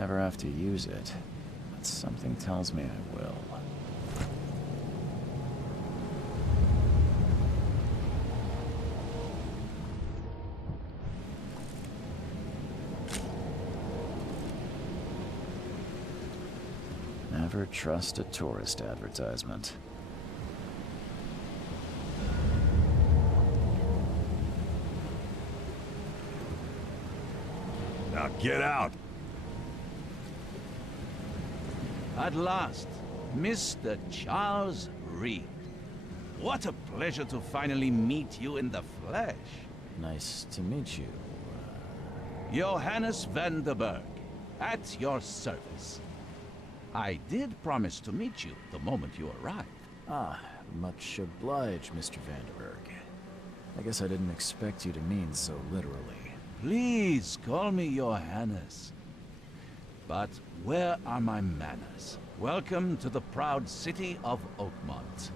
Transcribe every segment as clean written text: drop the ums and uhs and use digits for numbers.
never have to use it, but something tells me I will. Never trust a tourist advertisement. Now get out! At last, Mr. Charles Reed. What a pleasure to finally meet you in the flesh. Nice to meet you. Johannes van der Berg, at your service. I did promise to meet you the moment you arrived. Ah, much obliged, Mr. Vanderberg. I guess I didn't expect you to mean so literally. Please call me Johannes. But where are my manners? Welcome to the proud city of Oakmont.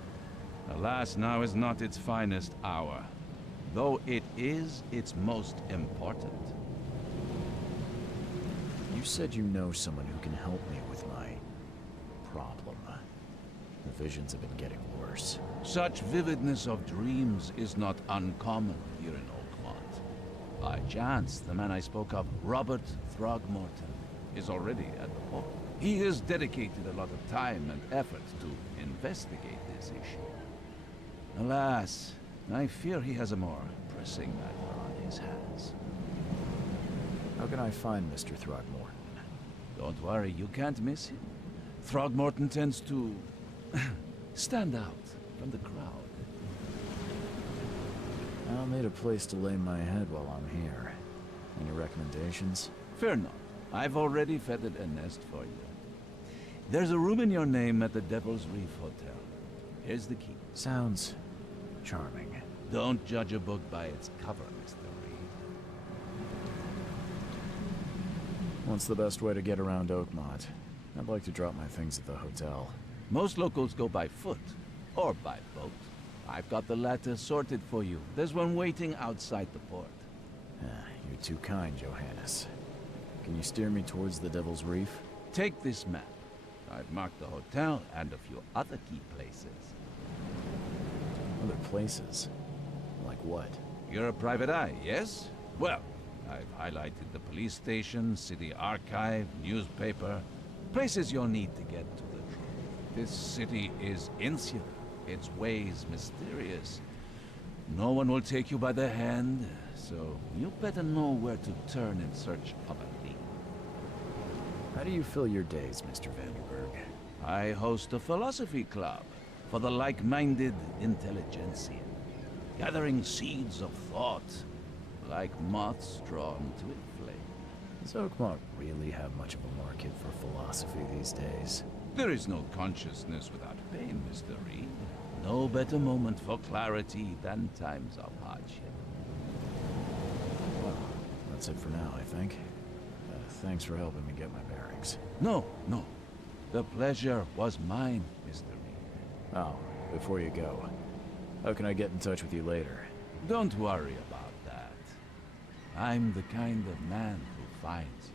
Alas, now is not its finest hour, though it is its most important. You said you know someone who can help me with my problem. The visions have been getting worse. Such vividness of dreams is not uncommon here in Oakmont. By chance, the man I spoke of, Robert Throgmorton, is already at the port. He has dedicated a lot of time and effort to investigate this issue. Alas, I fear he has a more pressing matter on his hands. How can I find Mr. Throgmorton? Don't worry, you can't miss him. Throgmorton tends to stand out from the crowd. I'll need a place to lay my head while I'm here. Any recommendations? Fear not. I've already feathered a nest for you. There's a room in your name at the Devil's Reef Hotel. Here's the key. Sounds charming. Don't judge a book by its cover, Mr. Reed. What's the best way to get around Oakmont? I'd like to drop my things at the hotel. Most locals go by foot, or by boat. I've got the latter sorted for you. There's one waiting outside the port. You're too kind, Johannes. Can you steer me towards the Devil's Reef? Take this map. I've marked the hotel and a few other key places. Other places? Like what? You're a private eye, yes? Well, I've highlighted the police station, city archive, newspaper, places you'll need to get to the truth. This city is insular, its ways mysterious. No one will take you by the hand, so you better know where to turn in search of a lead. How do you fill your days, Mr. Vanderberg? I host a philosophy club for the like-minded intelligentsia, gathering seeds of thought, like moths drawn to a flame. Does Oakmont really have much of a market for philosophy these days? There is no consciousness without pain, Mr. Reed. No better moment for clarity than times of hardship. Well, that's it for now, I think. Thanks for helping me get my bearings. No. The pleasure was mine, Mr. Reed. Oh, before you go, how can I get in touch with you later? Don't worry about that. I'm the kind of man who finds you.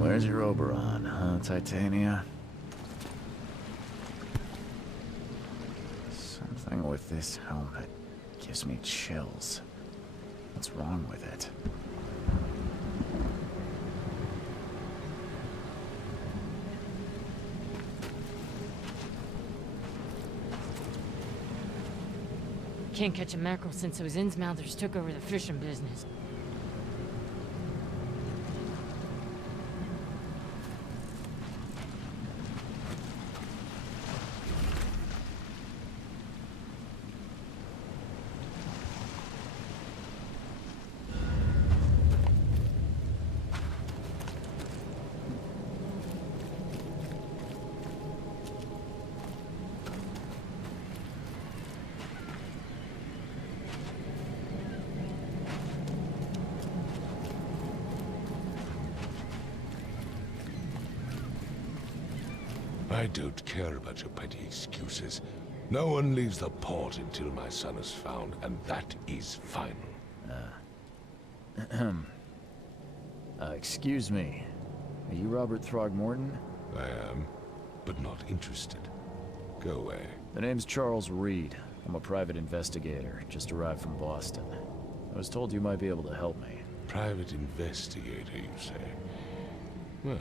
Where's your Oberon, huh, Titania? Something with this helmet gives me chills. What's wrong with it? Can't catch a mackerel since those Innsmouthers took over the fishing business. I don't care about your petty excuses. No one leaves the port until my son is found, and that is final. Excuse me. Are you Robert Throgmorton? I am, but not interested. Go away. The name's Charles Reed. I'm a private investigator, just arrived from Boston. I was told you might be able to help me. Private investigator, you say? Well,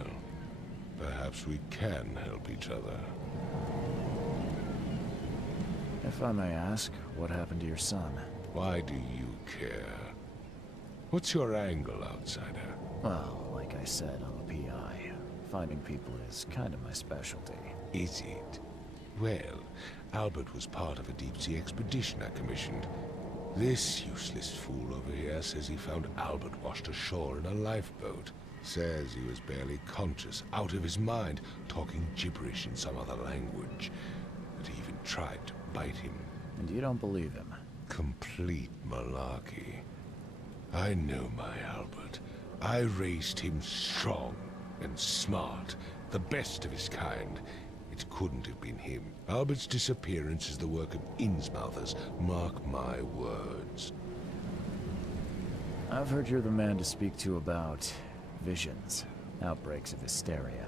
perhaps we can help each other. If I may ask, what happened to your son? Why do you care? What's your angle, outsider? Well, like I said, I'm a PI. Finding people is kind of my specialty. Is it? Well, Albert was part of a deep-sea expedition I commissioned. This useless fool over here says he found Albert washed ashore in a lifeboat. Says he was barely conscious, out of his mind, talking gibberish in some other language. That he even tried to bite him. And you don't believe him? Complete malarkey. I know my Albert. I raised him strong and smart, the best of his kind. It couldn't have been him. Albert's disappearance is the work of Innsmouthers, mark my words. I've heard you're the man to speak to about visions, outbreaks of hysteria.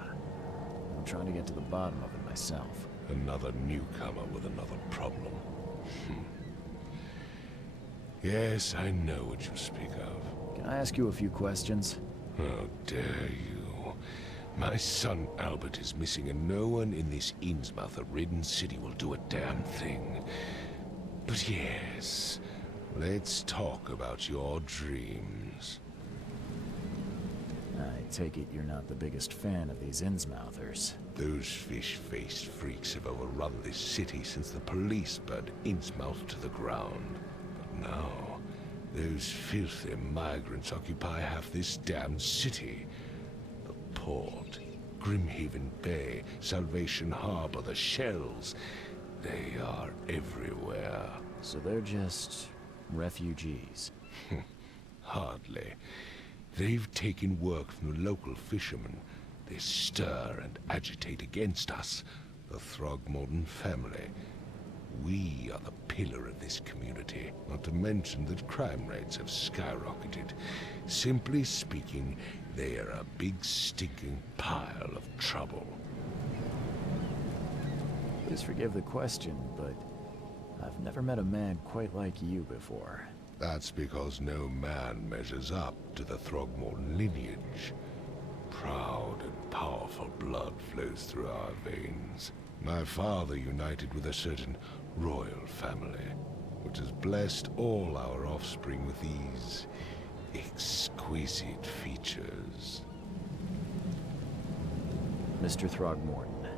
I'm trying to get to the bottom of it myself. Another newcomer with another problem. Yes, I know what you speak of. Can I ask you a few questions? How dare you? My son Albert is missing, and no one in this Innsmouther-ridden city will do a damn thing. But yes, let's talk about your dreams. I take it you're not the biggest fan of these Innsmouthers. Those fish-faced freaks have overrun this city since the police burned Innsmouth to the ground. But now, those filthy migrants occupy half this damn city. The port, Grimhaven Bay, Salvation Harbor, the shells. They are everywhere. So they're just refugees. Hardly. They've taken work from the local fishermen. They stir and agitate against us, the Throgmorton family. We are the pillar of this community, not to mention that crime rates have skyrocketed. Simply speaking, they are a big stinking pile of trouble. Please forgive the question, but I've never met a man quite like you before. That's because no man measures up to the Throgmorton lineage. Proud and powerful blood flows through our veins. My father united with a certain royal family, which has blessed all our offspring with these exquisite features. Mr. Throgmorton,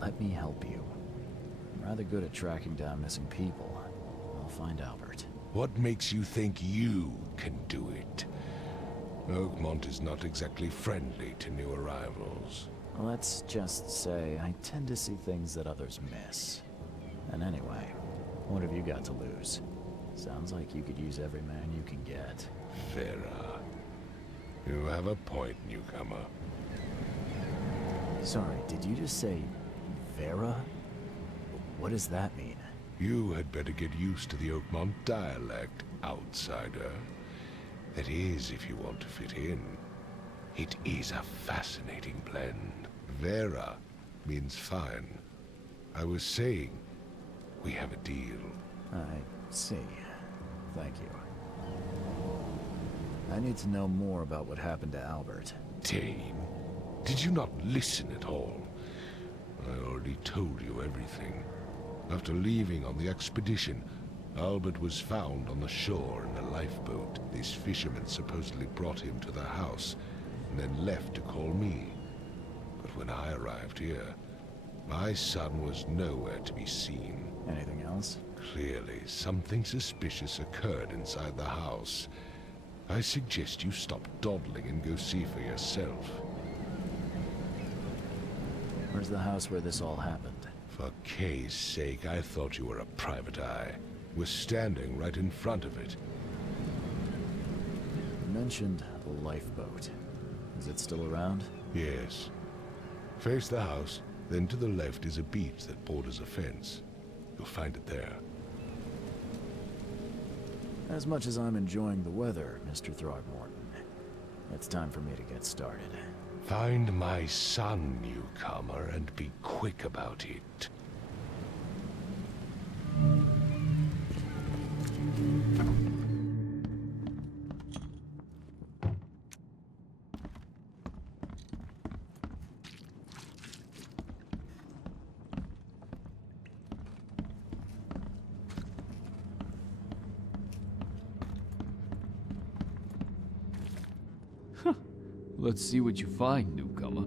let me help you. I'm rather good at tracking down missing people. I'll find Albert. What makes you think you can do it? Oakmont is not exactly friendly to new arrivals. Let's just say I tend to see things that others miss. And anyway, what have you got to lose? Sounds like you could use every man you can get. Vera. You have a point, newcomer. Sorry, did you just say Vera? What does that mean? You had better get used to the Oakmont dialect, outsider. That is, if you want to fit in. It is a fascinating blend. Vera means fine. I was saying, we have a deal. I see. Thank you. I need to know more about what happened to Albert. Dane, did you not listen at all? I already told you everything. After leaving on the expedition, Albert was found on the shore in a lifeboat. This fisherman supposedly brought him to the house, and then left to call me. But when I arrived here, my son was nowhere to be seen. Anything else? Clearly, something suspicious occurred inside the house. I suggest you stop dawdling and go see for yourself. Where's the house where this all happened? For Kay's sake, I thought you were a private eye. We're standing right in front of it. You mentioned the lifeboat. Is it still around? Yes. Face the house, then to the left is a beach that borders a fence. You'll find it there. As much as I'm enjoying the weather, Mr. Throgmorton, it's time for me to get started. Find my son, newcomer, and be quick about it. Let's see what you find, newcomer.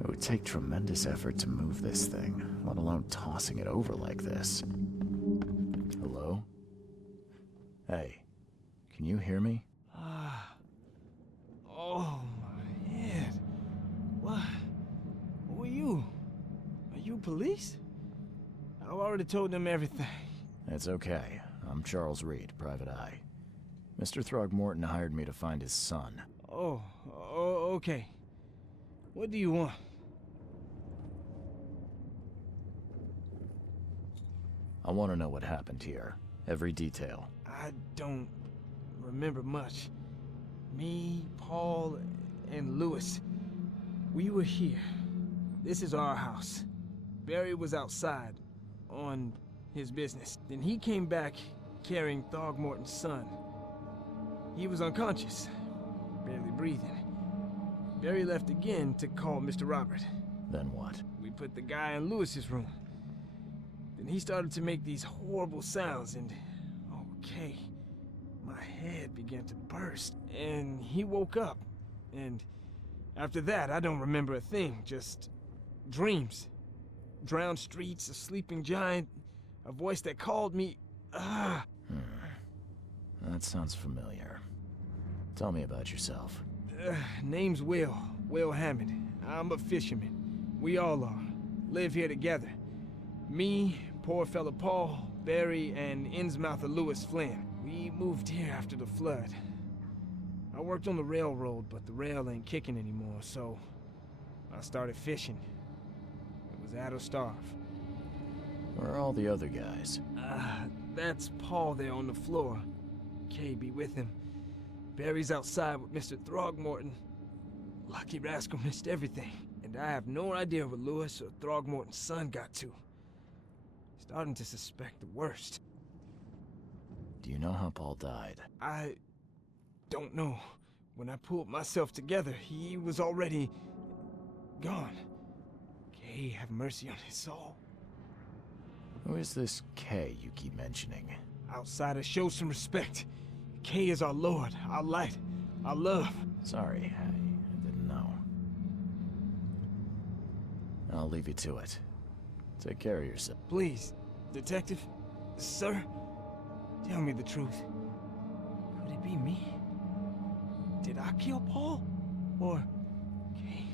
It would take tremendous effort to move this thing, let alone tossing it over like this. Hello? Hey, can you hear me? Oh, my head. What? Who are you? Are you police? I've already told them everything. It's okay. I'm Charles Reed, Private Eye. Mr. Throgmorton hired me to find his son. Oh, okay. What do you want? I want to know what happened here. Every detail. I don't remember much. Me, Paul, and Lewis, we were here. This is our house. Barry was outside, on his business. Then he came back carrying Throgmorton's son. He was unconscious, barely breathing. Barry left again to call Mr. Robert. Then what? We put the guy in Lewis's room. Then he started to make these horrible sounds and, okay, my head began to burst. And he woke up. And after that, I don't remember a thing, just dreams. Drowned streets, a sleeping giant, a voice that called me, That sounds familiar. Tell me about yourself. Name's Will Hammond. I'm a fisherman. We all are. Live here together. Me, poor fella Paul, Barry, and Innsmouther Lewis Flynn. We moved here after the flood. I worked on the railroad, but the rail ain't kicking anymore, so I started fishing. It was at or starve. Where are all the other guys? That's Paul there on the floor. Kay be with him. Barry's outside with Mr. Throgmorton. Lucky rascal missed everything. And I have no idea what Lewis or Throgmorton's son got to. Starting to suspect the worst. Do you know how Paul died? I don't know. When I pulled myself together, he was already gone. Kay have mercy on his soul. Who is this K you keep mentioning? Outsiders, show some respect. Kay is our lord, our light, our love. Sorry, I didn't know. I'll leave you to it. Take care of yourself. Please, detective, sir, tell me the truth. Could it be me? Did I kill Paul? Or, Kay,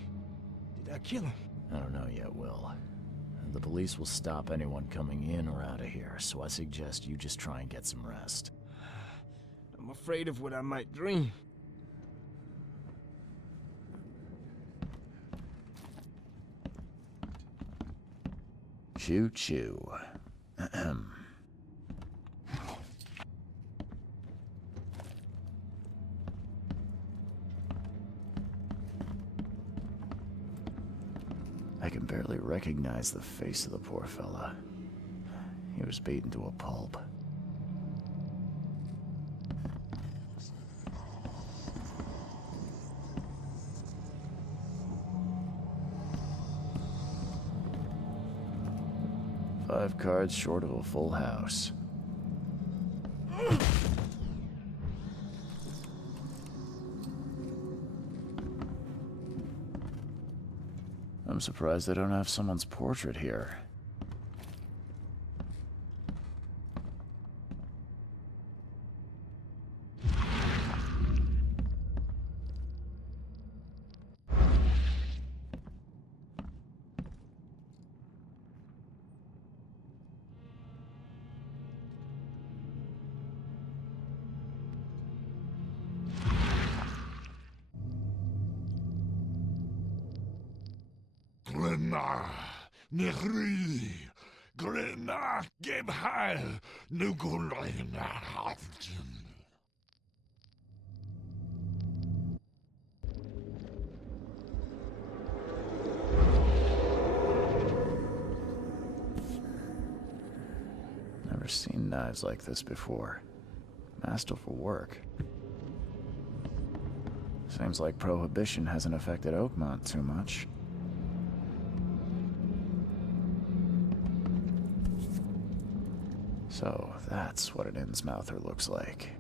did I kill him? I don't know yet, Will. The police will stop anyone coming in or out of here, so I suggest you just try and get some rest. I'm afraid of what I might dream. Choo-choo. Ahem. I can barely recognize the face of the poor fella. He was beaten to a pulp. Five cards short of a full house. I'm surprised they don't have someone's portrait here. Grana, Nehri, Grana, Gebhal, Nugulina, Hafton. Never seen knives like this before. Masterful work. Seems like Prohibition hasn't affected Oakmont too much. So, that's what an Innsmouther looks like.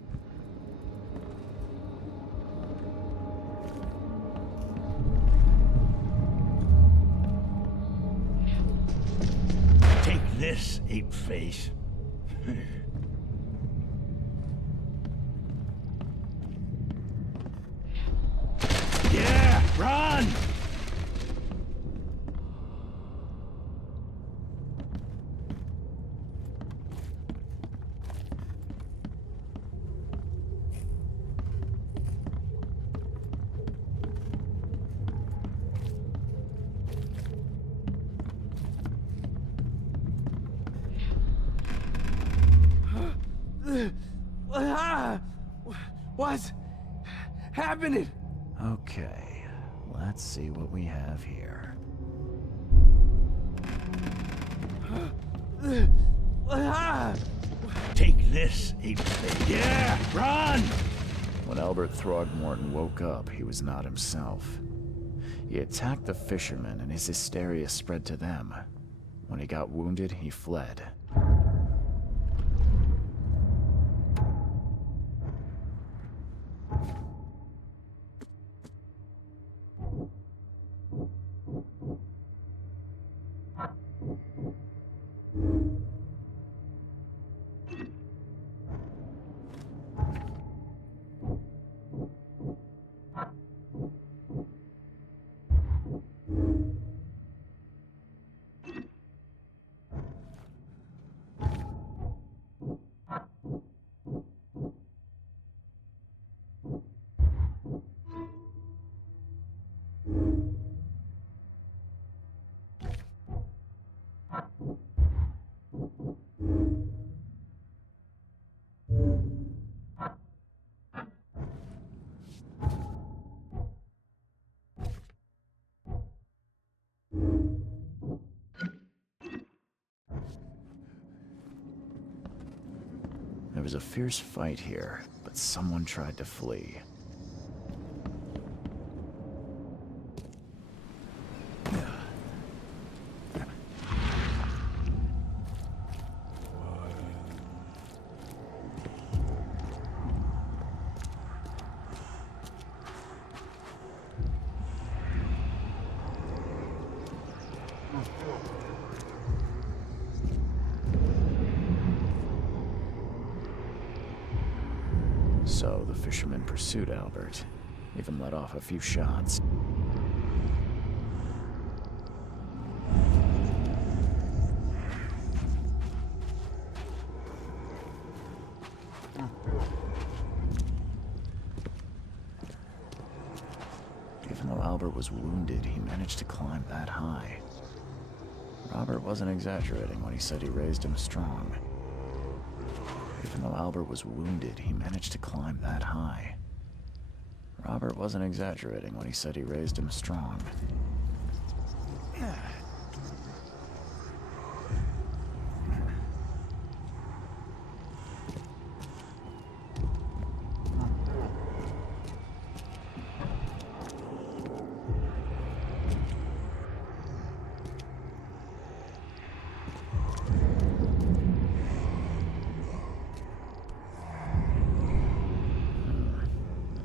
Take this, ape-face. Yeah, run! What's happening? Okay, let's see what we have here. Take this, ape-face. Yeah, run! When Albert Throgmorton woke up, he was not himself. He attacked the fishermen, and his hysteria spread to them. When he got wounded, he fled. There was a fierce fight here, but someone tried to flee. So the fishermen pursued Albert, even let off a few shots. Even though Albert was wounded, he managed to climb that high. Robert wasn't exaggerating when he said he raised him strong. Even though Albert was wounded, he managed to climb that high. Robert wasn't exaggerating when he said he raised him strong.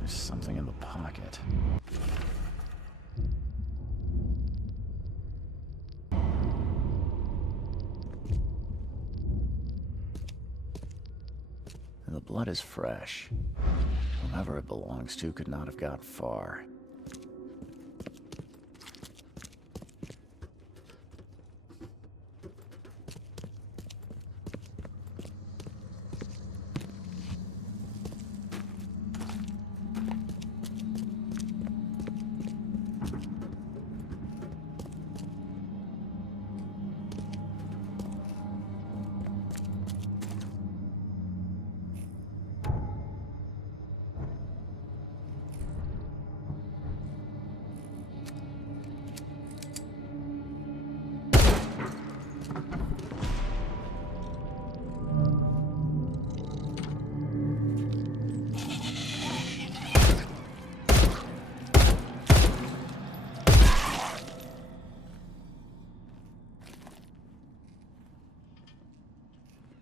Something in the pocket. blood is fresh. Whomever it belongs to could not have got far.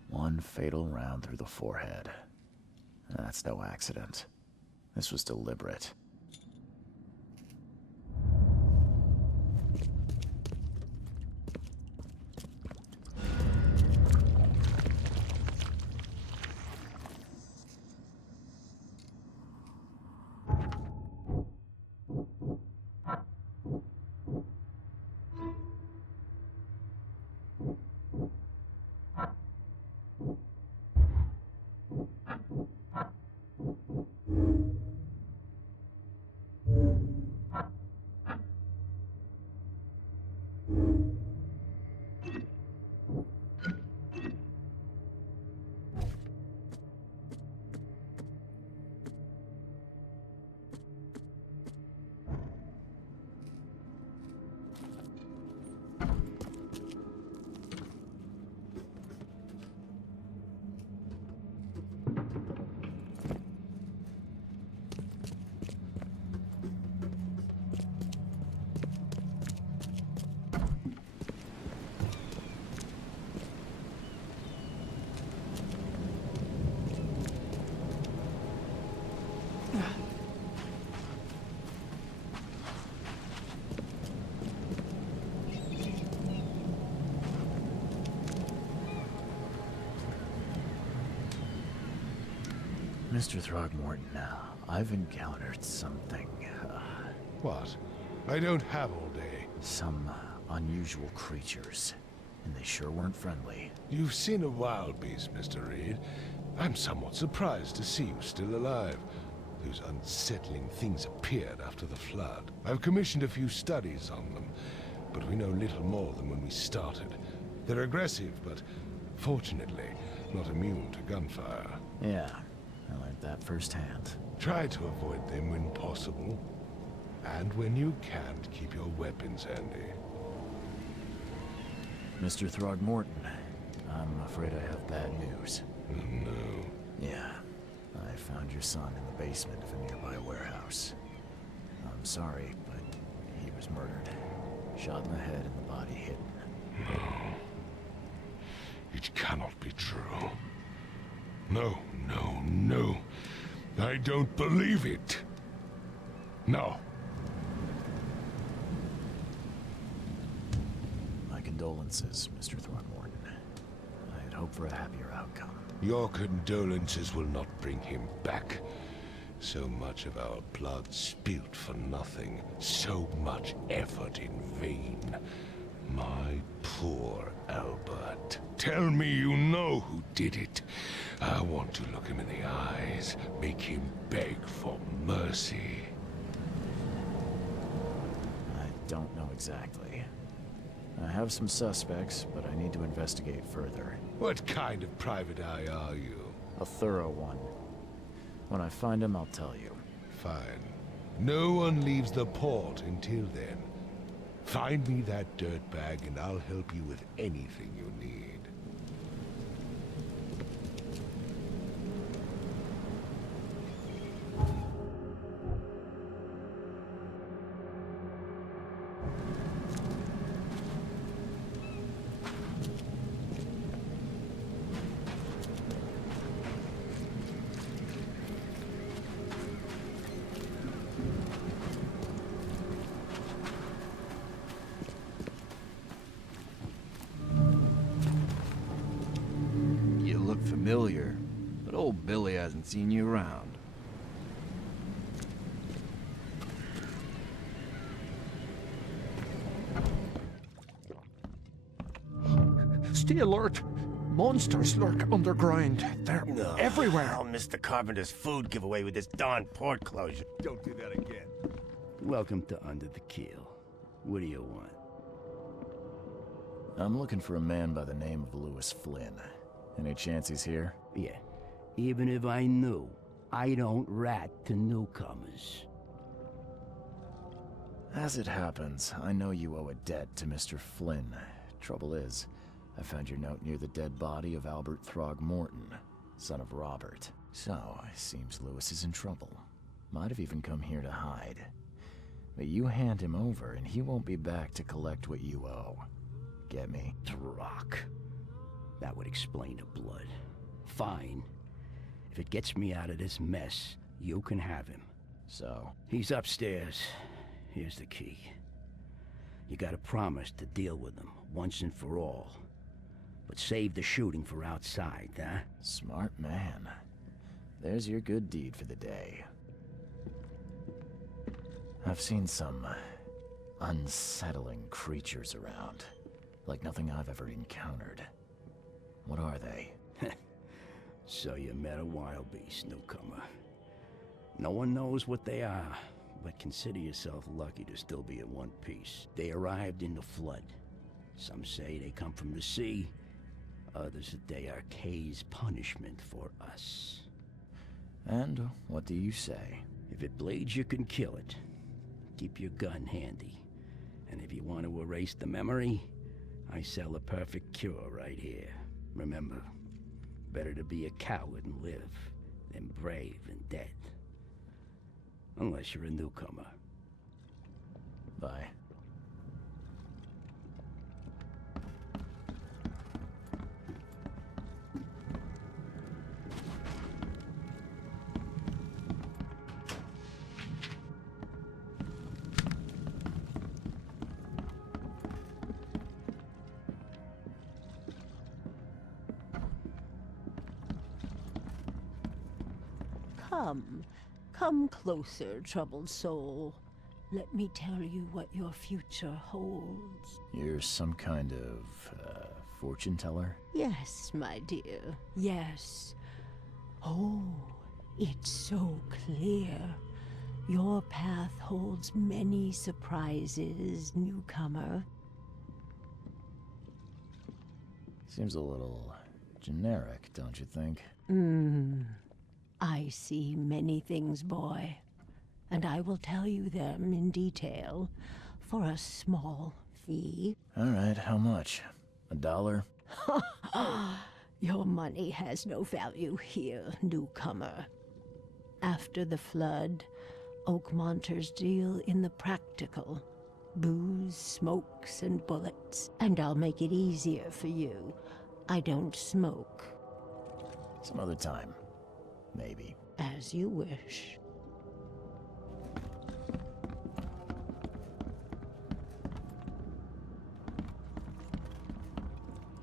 One fatal round through the forehead. That's no accident. This was deliberate. Mr. Throgmorton, I've encountered something, What? I don't have all day. some unusual creatures, and they sure weren't friendly. You've seen a wild beast, Mr. Reed. I'm somewhat surprised to see you still alive. Those unsettling things appeared after the flood. I've commissioned a few studies on them, but we know little more than when we started. They're aggressive, but fortunately, not immune to gunfire. Yeah, I learned that firsthand. Try to avoid them when possible. And when you can't, keep your weapons handy. Mr. Throgmorton, I'm afraid I have bad news. No. Yeah, I found your son in the basement of a nearby warehouse. I'm sorry, but he was murdered. Shot in the head and the body hidden. No. It cannot be true. No, no, no. I don't believe it. No. My condolences, Mr. Throgmorton. I had hoped for a happier outcome. Your condolences will not bring him back. So much of our blood spilt for nothing. So much effort in vain. My poor Albert. Tell me you know who did it. I want to look him in the eyes, make him beg for mercy. I don't know exactly. I have some suspects, but I need to investigate further. What kind of private eye are you? A thorough one. When I find him, I'll tell you. Fine. No one leaves the port until then. Find me that dirtbag and I'll help you with anything you need. You look familiar, but old Billy hasn't seen you around. Stay alert. Monsters lurk underground. They're everywhere. I'll miss the carpenter's food giveaway with this darn port closure. Don't do that again. Welcome to Under the Keel. What do you want? I'm looking for a man by the name of Lewis Flynn. Any chance he's here? Yeah, even if I knew, I don't rat to newcomers. As it happens, I know you owe a debt to Mr. Flynn. Trouble is, I found your note near the dead body of Albert Throgmorton, son of Robert. So, it seems Lewis is in trouble. Might have even come here to hide. But you hand him over and he won't be back to collect what you owe. Get me? Throck. That would explain the blood. Fine. If it gets me out of this mess, you can have him. So? He's upstairs. Here's the key. You gotta promise to deal with him, once and for all. But save the shooting for outside, huh? Smart man. There's your good deed for the day. I've seen some unsettling creatures around. Like nothing I've ever encountered. What are they? So you met a wild beast, newcomer. No one knows what they are, but consider yourself lucky to still be in one piece. They arrived in the flood. Some say they come from the sea. Others that they are Kay's punishment for us. And what do you say? If it bleeds, you can kill it. Keep your gun handy. And if you want to erase the memory, I sell a perfect cure right here. Remember, better to be a coward and live than brave and dead. Unless you're a newcomer. Bye. Come closer, troubled soul. Let me tell you what your future holds. You're some kind of, fortune teller? Yes, my dear, yes. Oh, it's so clear. Your path holds many surprises, newcomer. Seems a little generic, don't you think? I see many things, boy, and I will tell you them in detail for a small fee. All right, how much? $1? Your money has no value here, newcomer. After the flood, Oakmonters deal in the practical. Booze, smokes, and bullets. And I'll make it easier for you. I don't smoke. Some other time. Maybe. As you wish.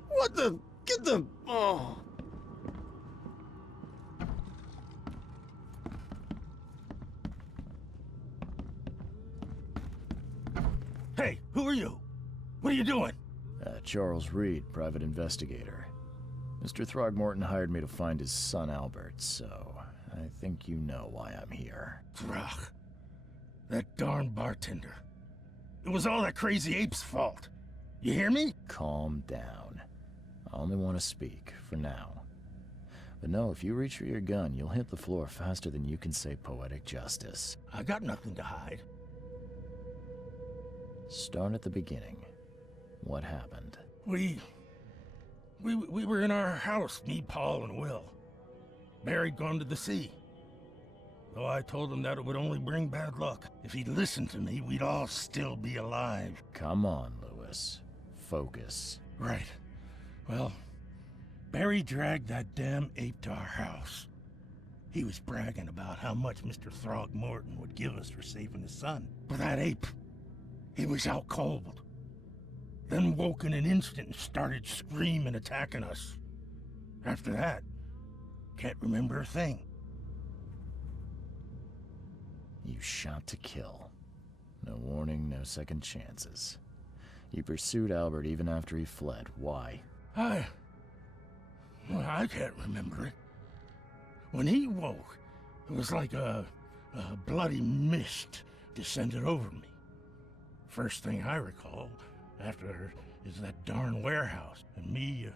What the? Get the... Oh. Hey, who are you? What are you doing? Charles Reed, private investigator. Mr. Throgmorton hired me to find his son Albert, so I think you know why I'm here. Throg. That darn bartender. It was all that crazy ape's fault. You hear me? Calm down. I only want to speak, for now. But no, if you reach for your gun, you'll hit the floor faster than you can say poetic justice. I got nothing to hide. Start at the beginning. What happened? We were in our house, me, Paul, and Will. Barry'd gone to the sea. Though I told him that it would only bring bad luck. If he'd listened to me, we'd all still be alive. Come on, Lewis. Focus. Right. Well, Barry dragged that damn ape to our house. He was bragging about how much Mr. Throgmorton would give us for saving his son. But that ape, he was out cold. Then woke in an instant and started screaming, attacking us. After that, Can't remember a thing. You shot to kill. No warning, no second chances. You pursued Albert even after he fled. Why? I can't remember it. When he woke, it was like a bloody mist descended over me. First thing I recall after is that darn warehouse and me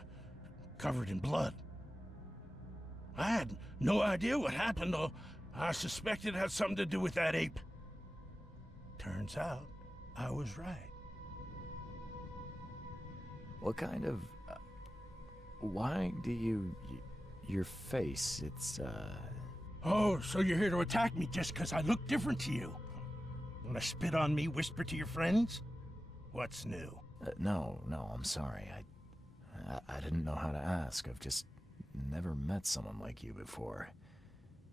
covered in blood. I had no idea what happened, though. I suspected it had something to do with that ape. Turns out, I was right. What kind of... why do you... your face, it's, Oh, so you're here to attack me just because I look different to you? Wanna spit on me, whisper to your friends? What's new? No, I'm sorry. I didn't know how to ask. I've just never met someone like you before.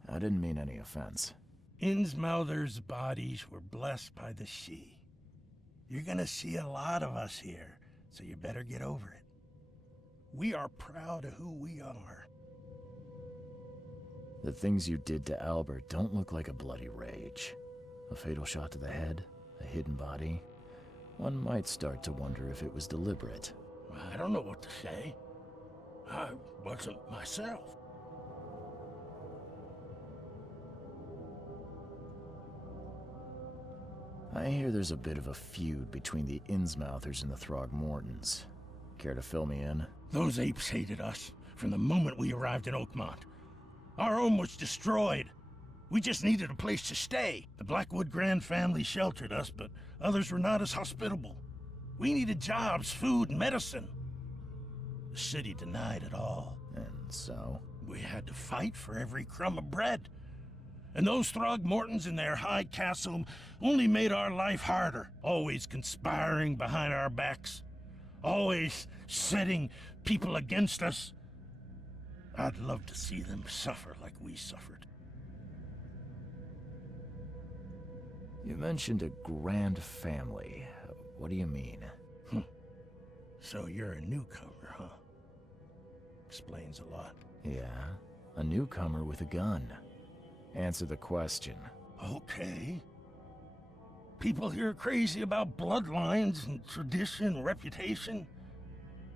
I didn't mean any offense. Innsmouther's bodies were blessed by the she. You're gonna see a lot of us here, so you better get over it. We are proud of who we are. The things you did to Albert don't look like a bloody rage. A fatal shot to the head, a hidden body. One might start to wonder if it was deliberate. I don't know what to say. I wasn't myself. I hear there's a bit of a feud between the Innsmouthers and the Throgmortons. Care to fill me in? Those apes hated us from the moment we arrived in Oakmont. Our home was destroyed. We just needed a place to stay. The Blackwood Grane family sheltered us, but others were not as hospitable. We needed jobs, food, and medicine. The city denied it all. And so? We had to fight for every crumb of bread. And those Throgmortons in their high castle only made our life harder, always conspiring behind our backs, always setting people against us. I'd love to see them suffer like we suffered. You mentioned a grand family. What do you mean? So you're a newcomer, huh? Explains a lot. Yeah, a newcomer with a gun. Answer the question. Okay. People here are crazy about bloodlines and tradition and reputation.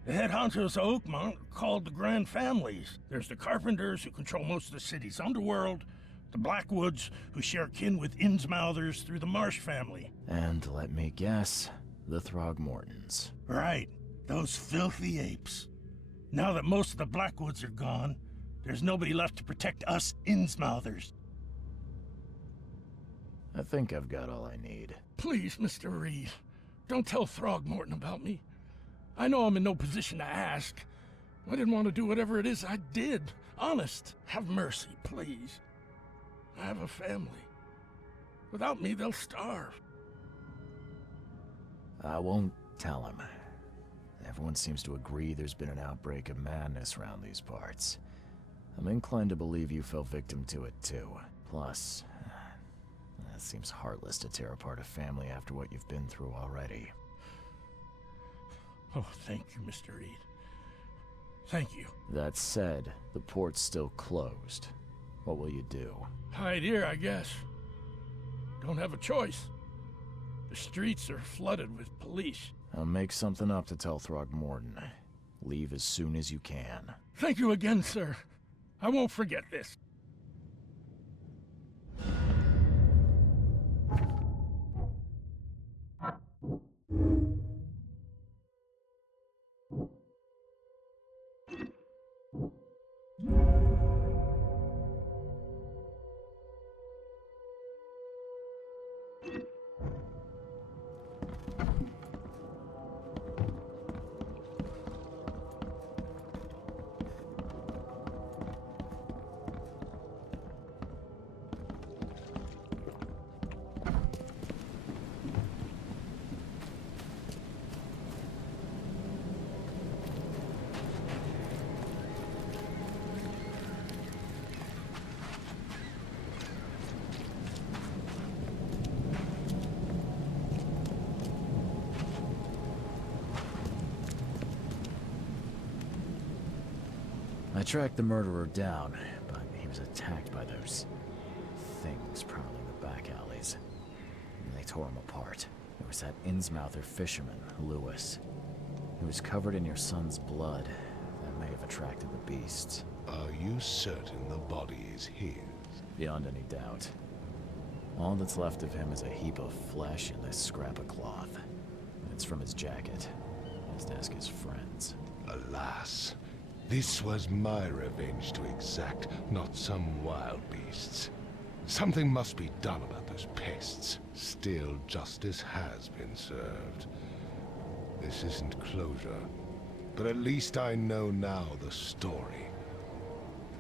The head honchos of Oakmont are called the Grand Families. There's the Carpenters, who control most of the city's underworld, the Blackwoods, who share kin with Innsmouthers through the Marsh family. And let me guess, the Throgmortons. Right, those filthy apes. Now that most of the Blackwoods are gone, there's nobody left to protect us Innsmouthers. I think I've got all I need. Please, Mr. Reed, don't tell Throgmorton about me. I know I'm in no position to ask. I didn't want to do whatever it is I did. Honest, have mercy, please. I have a family. Without me, they'll starve. I won't tell him. Everyone seems to agree there's been an outbreak of madness around these parts. I'm inclined to believe you fell victim to it too. Plus, it seems heartless to tear apart a family after what you've been through already. Oh, thank you, Mr. Reed. Thank you. That said, the port's still closed. What will you do? Hide here, I guess. Don't have a choice. The streets are flooded with police. I'll make something up to tell Throgmorton. Leave as soon as you can. Thank you again, sir. I won't forget this. I tracked the murderer down, by those things prowling the back alleys. And they tore him apart. There was that Innsmouther fisherman, Lewis. He was covered in your son's blood. That may have attracted the beasts. Are you certain the body is his? Beyond any doubt. All that's left of him is a heap of flesh and a scrap of cloth. It's from his jacket. His desk is friends. Alas, this was my revenge to exact, not some wild beast's. Something must be done about those pests. Still, justice has been served. This isn't closure, but at least I know now the story.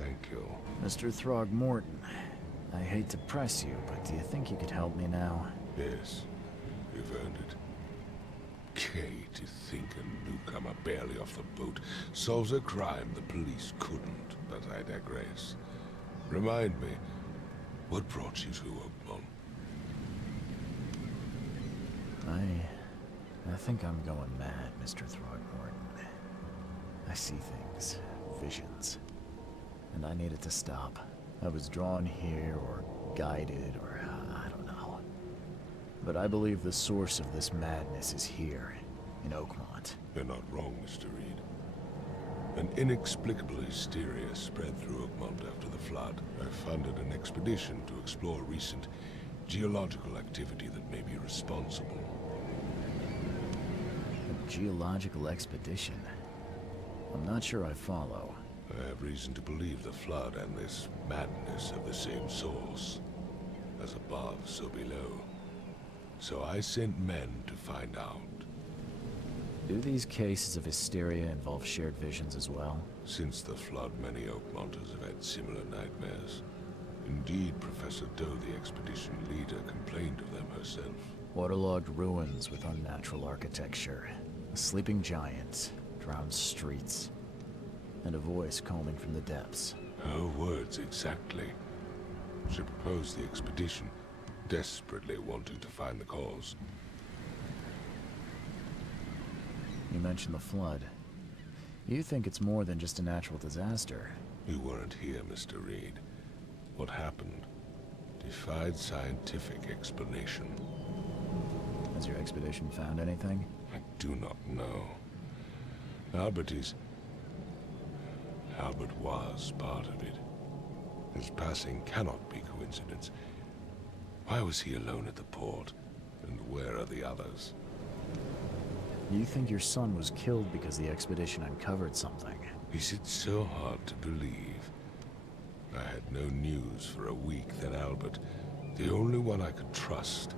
Thank you. Mr. Throgmorton, I hate to press you, but do you think you could help me now? Yes, you've earned it. Gay to think a newcomer barely off the boat solves a crime the police couldn't, but I digress. Remind me, what brought you to Oakmont? I think I'm going mad, Mr. Throgmorton. I see things, visions, and I need it to stop. I was drawn here, or guided, or I don't know. But I believe the source of this madness is here, in Oakmont. You're not wrong, Mr. Reed. An inexplicable hysteria spread through Oakmont after the flood. I funded an expedition to explore recent geological activity that may be responsible. A geological expedition? I'm not sure I follow. I have reason to believe the flood and this madness have the same source. As above, so below. So I sent men to find out. Do these cases of hysteria involve shared visions as well? Since the flood, many Oakmonters have had similar nightmares. Indeed, Professor Doe, the expedition leader, complained of them herself. Waterlogged ruins with unnatural architecture. A sleeping giant, drowned streets, and a voice calling from the depths. Her words exactly. She proposed the expedition, desperately wanting to find the cause. You mentioned the flood. You think it's more than just a natural disaster? You weren't here, Mr. Reed. What happened defied scientific explanation. Has your expedition found anything? I do not know. Albert was part of it. His passing cannot be coincidence. Why was he alone at the port? And where are the others? You think your son was killed because the expedition uncovered something? Is it so hard to believe? I had no news for a week, then Albert, the only one I could trust,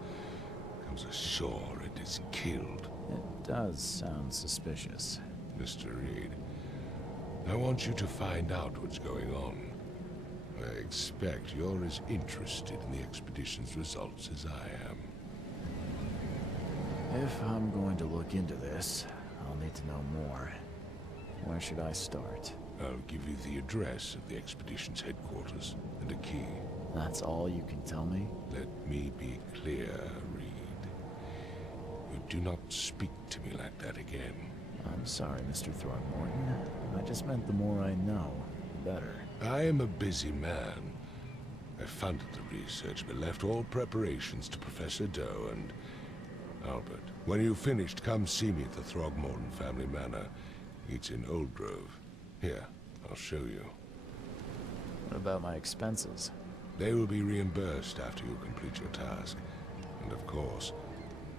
comes ashore and is killed. It does sound suspicious. Mr. Reed, I want you to find out what's going on. I expect you're as interested in the expedition's results as I am. If I'm going to look into this, I'll need to know more. Where should I start? I'll give you the address of the expedition's headquarters and a key. That's all you can tell me? Let me be clear, Reed. You do not speak to me like that again. I'm sorry, Mr. Throgmorton. I just meant the more I know, the better. I am a busy man. I funded the research, but left all preparations to Professor Doe and Albert. When you've finished, come see me at the Throgmorton family manor. It's in Old Grove. Here, I'll show you. What about my expenses? They will be reimbursed after you complete your task. And of course,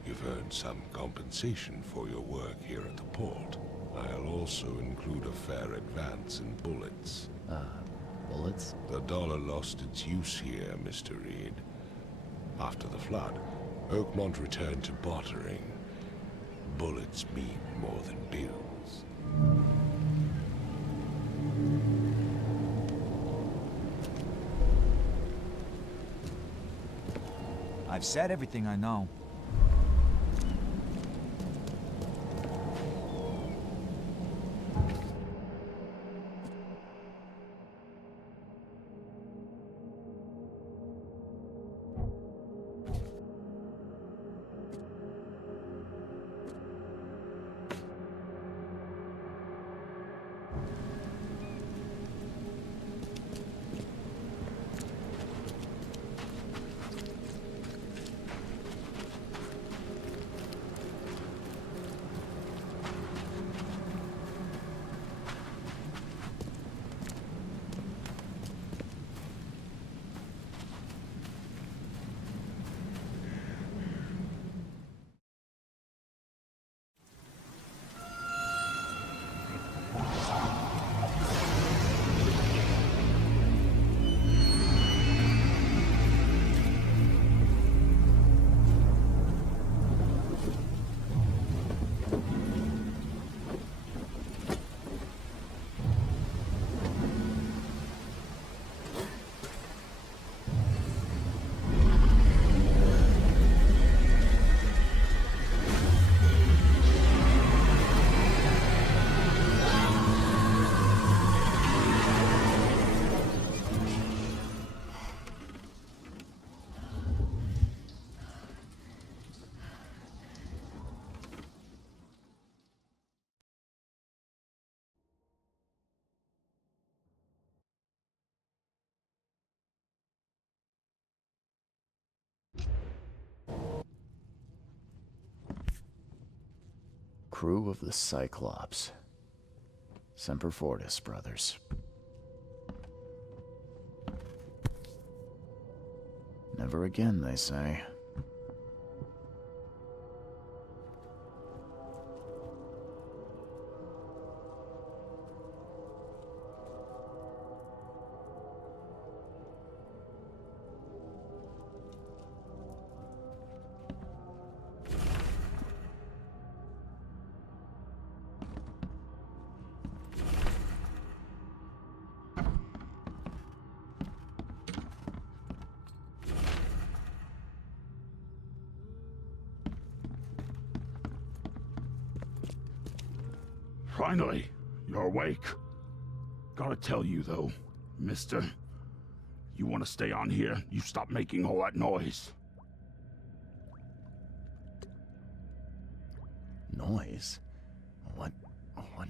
you've earned some compensation for your work here at the port. I'll also include a fair advance in bullets. Bullets? The dollar lost its use here, Mr. Reed. After the flood, Oakmont returned to bartering. Bullets mean more than bills. I've said everything I know. Crew of the Cyclops. Semper Fortis, brothers. Never again, they say. Finally, you're awake. Gotta tell you though, mister, you want to stay on here, you stop making all that noise. Noise? What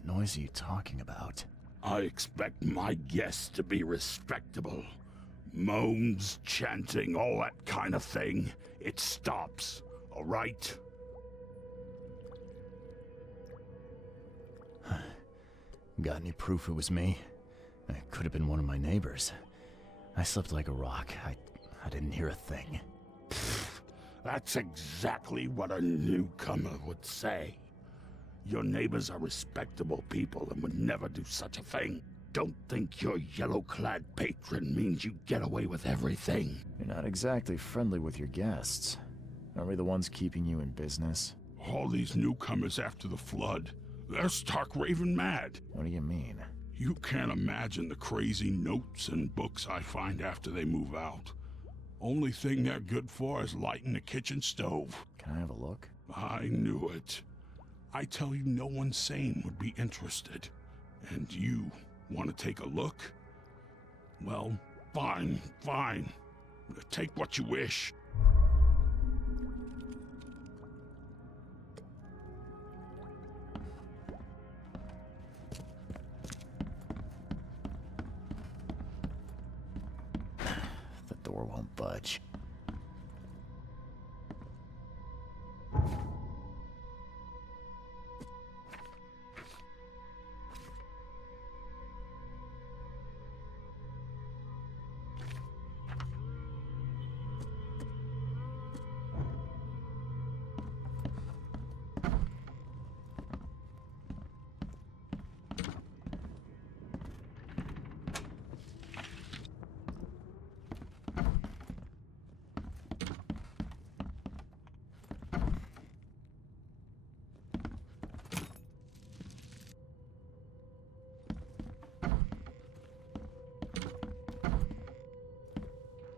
noise are you talking about? I expect my guests to be respectable. Moans, chanting, all that kind of thing. It stops, all right? Got any proof it was me? It could have been one of my neighbors. I slept like a rock. I didn't hear a thing. That's exactly what a newcomer would say. Your neighbors are respectable people and would never do such a thing. Don't think your yellow-clad patron means you get away with everything. You're not exactly friendly with your guests. Aren't we the ones keeping you in business? All these newcomers after the flood, they're stark raving mad. What do you mean? You can't imagine the crazy notes and books I find after they move out. Only thing they're good for is lighting the kitchen stove. Can I have a look? I knew it. I tell you, no one sane would be interested. And you want to take a look? Well, fine. Take what you wish. The door won't budge.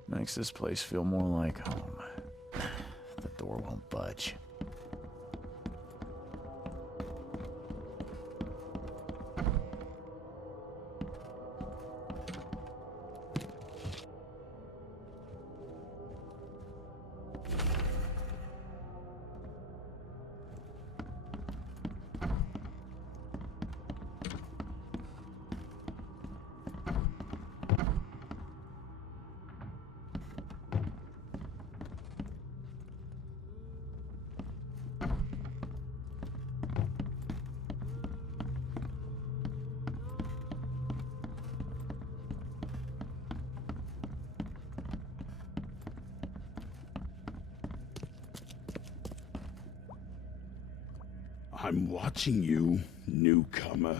Makes this place feel more like home. The door won't budge. I'm watching you, newcomer.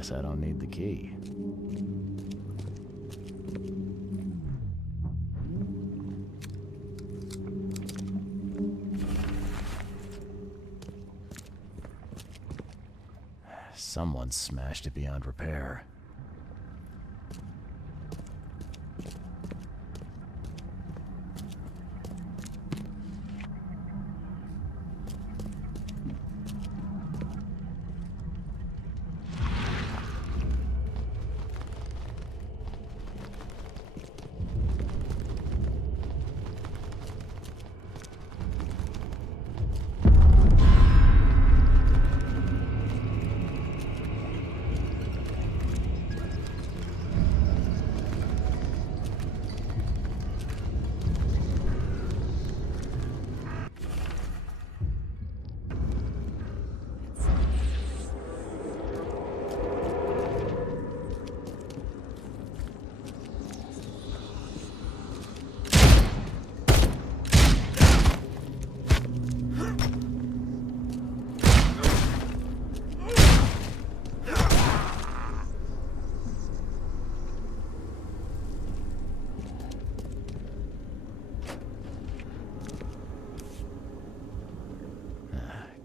Guess I don't need the key. Someone smashed it beyond repair.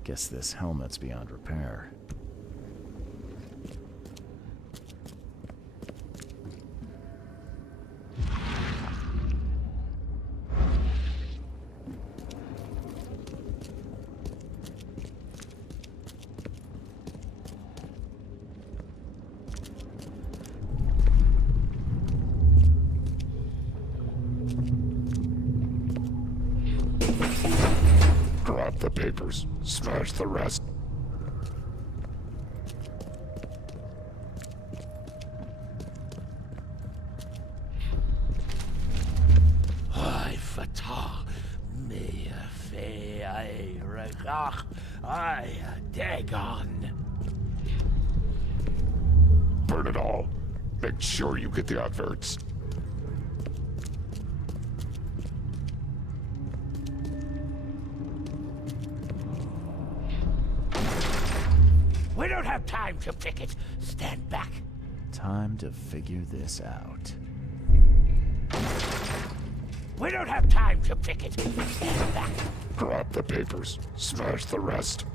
Guess this helmet's beyond repair. Grab the papers, smash the rest. I fatah me fe I regach I dagon. Burn it all. Make sure you get the adverts. We don't have time to pick it. Stand back. Time to figure this out. We don't have time to pick it. Stand back. Grab the papers, smash the rest.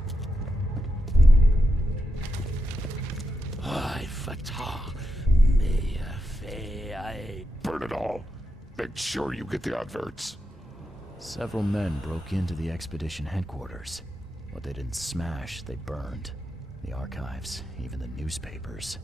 I fatah me fe I. Burn it all. Make sure you get the adverts. Several men broke into the expedition headquarters. What they didn't smash, they burned. The archives, even the newspapers.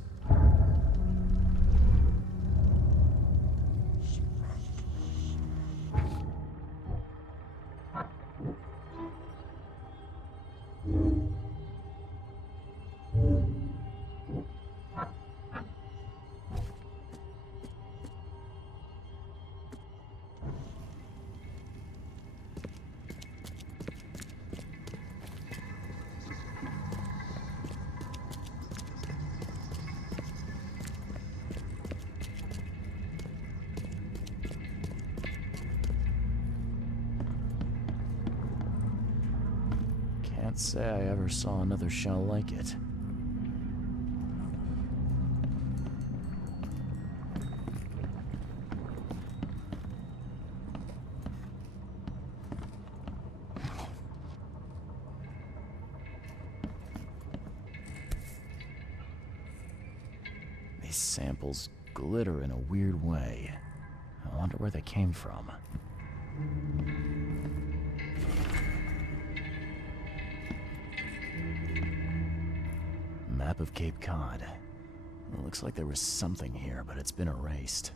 Can't say I ever saw another shell like it. These samples glitter in a weird way. I wonder where they came from. Map of Cape Cod. It looks like there was something here, but it's been erased.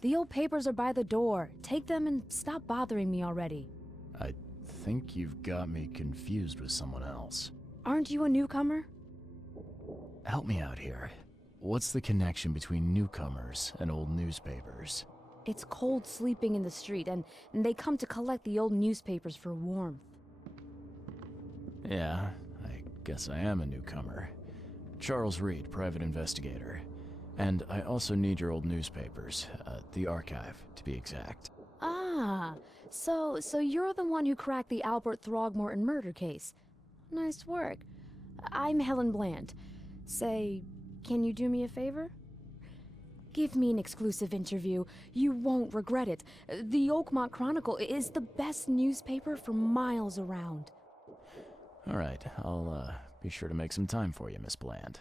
The old papers are by the door. Take them and stop bothering me already. I think you've got me confused with someone else. Aren't you a newcomer? Help me out here. What's the connection between newcomers and old newspapers? It's cold sleeping in the street, and they come to collect the old newspapers for warmth. Yeah, I guess I am a newcomer. Charles Reed, private investigator. And I also need your old newspapers, the archive, to be exact. Ah, so you're the one who cracked the Albert Throgmorton murder case. Nice work. I'm Helen Bland. Say, can you do me a favor? Give me an exclusive interview. You won't regret it. The Oakmont Chronicle is the best newspaper for miles around. All right, I'll be sure to make some time for you, Miss Bland.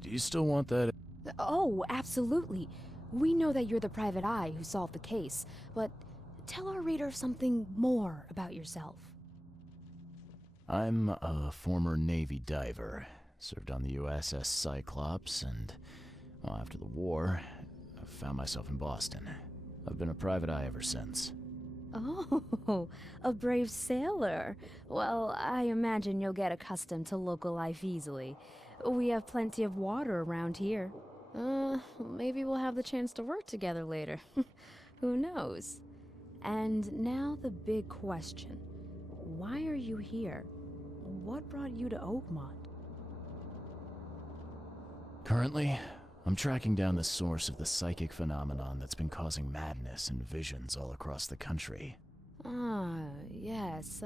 Do you still want that? Oh, absolutely. We know that you're the private eye who solved the case, but tell our reader something more about yourself. I'm a former Navy diver. Served on the USS Cyclops, and well, after the war, I found myself in Boston. I've been a private eye ever since. Oh, a brave sailor. Well, I imagine you'll get accustomed to local life easily. We have plenty of water around here. Maybe we'll have the chance to work together later. Who knows? And now the big question. Why are you here? What brought you to Oakmont? Currently, I'm tracking down the source of the psychic phenomenon that's been causing madness and visions all across the country. Ah, yes.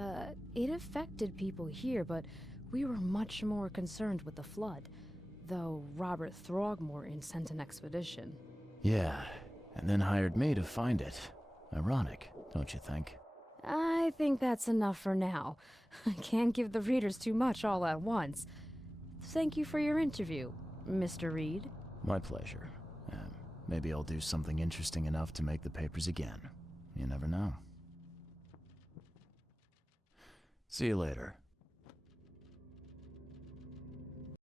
It affected people here, but we were much more concerned with the flood. Though Robert Throgmorton sent an expedition. Yeah, and then hired me to find it. Ironic, don't you think? I think that's enough for now. I can't give the readers too much all at once. Thank you for your interview, Mr. Reed. My pleasure. Maybe I'll do something interesting enough to make the papers again. You never know. See you later.